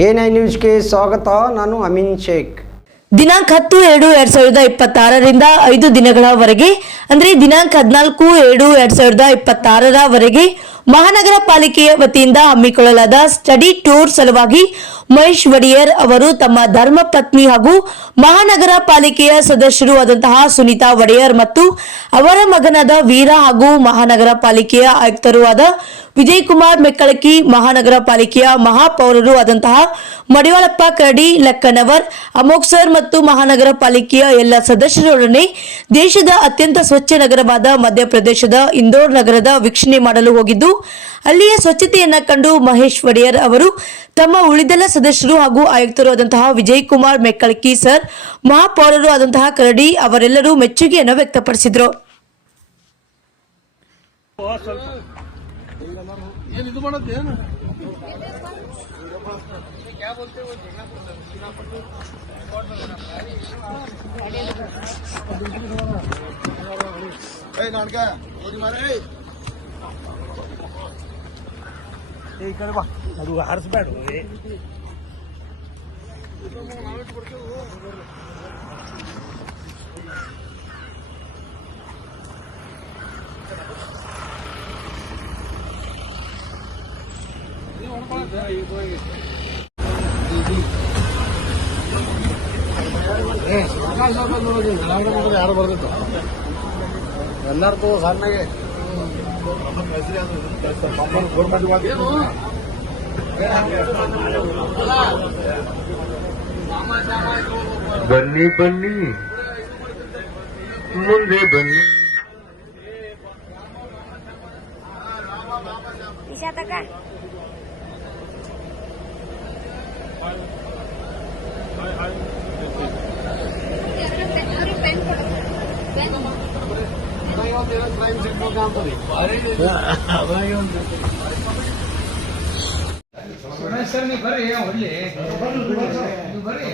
A nine ನ್ಯೂಸ್ಗೆ ಸ್ವಾಗತ, ನಾನು ಅಮೀನ್ ಶೇಖ್. ದಿನಾಂಕ ಹತ್ತು ಎರಡು ಎರಡ್ ಸಾವಿರದ ಇಪ್ಪತ್ತಾರರಿಂದ ಐದು ದಿನಗಳವರೆಗೆ, ಅಂದ್ರೆ ದಿನಾಂಕ ಹದಿನಾಲ್ಕು ಎರಡು ಎರಡ್ ಸಾವಿರದ ಇಪ್ಪತ್ತಾರರವರೆಗೆ ಮಹಾನಗರ ಪಾಲಿಕೆಯ ವತಿಯಿಂದ ಹಮ್ಮಿಕೊಳ್ಳಲಾದ ಸ್ಟಡಿ ಟೂರ್ ಸಲುವಾಗಿ ಮಹೇಶ್ ಒಡೆಯರ್ ಅವರು ತಮ್ಮ ಧರ್ಮ ಪತ್ನಿ ಹಾಗೂ ಮಹಾನಗರ ಪಾಲಿಕೆಯ ಸದಸ್ಯರು ಆದಂತಹ ಸುನೀತಾ ಒಡೆಯರ್ ಮತ್ತು ಅವರ ಮಗನಾದ ವೀರ ಹಾಗೂ ಮಹಾನಗರ ಪಾಲಿಕೆಯ ಆಯುಕ್ತರೂ ಆದ ವಿಜಯ್ ಕುಮಾರ್ ಮೆಕ್ಕಳಕಿ ಮಹಾನಗರ ಪಾಲಿಕೆಯ ಮಹಾಪೌರರು ಆದಂತಹ ಮಡಿವಾಳಪ್ಪ ಕರಡಿ, ಲಕ್ಕನವರ್, ಅಮೋಕ್ ಸರ್ ಮತ್ತು ಮಹಾನಗರ ಪಾಲಿಕೆಯ ಎಲ್ಲ ಸದಸ್ಯರೊಡನೆ ದೇಶದ ಅತ್ಯಂತ ಸ್ವಚ್ಛ ನಗರವಾದ ಮಧ್ಯಪ್ರದೇಶದ ಇಂದೋರ್ ನಗರದ ವೀಕ್ಷಣೆ ಮಾಡಲು ಹೋಗಿದ್ದು, ಅಲ್ಲಿಯ ಸ್ವಚ್ಛತೆಯನ್ನ ಕಂಡು ಮಹೇಶ್ ಒಡೆಯರ್ ಅವರು ತಮ್ಮ ಉಳಿದೆಲ್ಲ ಸದಸ್ಯರು ಹಾಗೂ ಆಯುಕ್ತರು ಆದಂತಹ ವಿಜಯ್ ಕುಮಾರ್ ಮೆಕ್ಕಳಕಿ ಸರ್, ಮಹಾಪೌರರು ಆದಂತಹ ಕರಡಿ ಅವರೆಲ್ಲರೂ ಮೆಚ್ಚುಗೆಯನ್ನು ವ್ಯಕ್ತಪಡಿಸಿದರು. ಓದಿ ಇದು ಈ ಕಡೆ ಬಾ ಅದು ಹಾರಿಸ್ಬೇಡ ಯಾರು ಬರ್ಬೇಕು? ಎಲ್ಲಾರ್ದು ಸಣ್ಣಗೆ. ಬನ್ನಿ ಬನ್ನಿ ಮುಂದೆ ಬನ್ನಿ ಇಶಾತಕ ಸರ್ ನೀವು ಬರ್ರಿ ಹೊಳ್ಳಿ ನೀವು ಬರ್ರಿ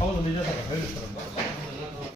ಹೌದು ಸರ್ ಹೇಳಿ ಸರ್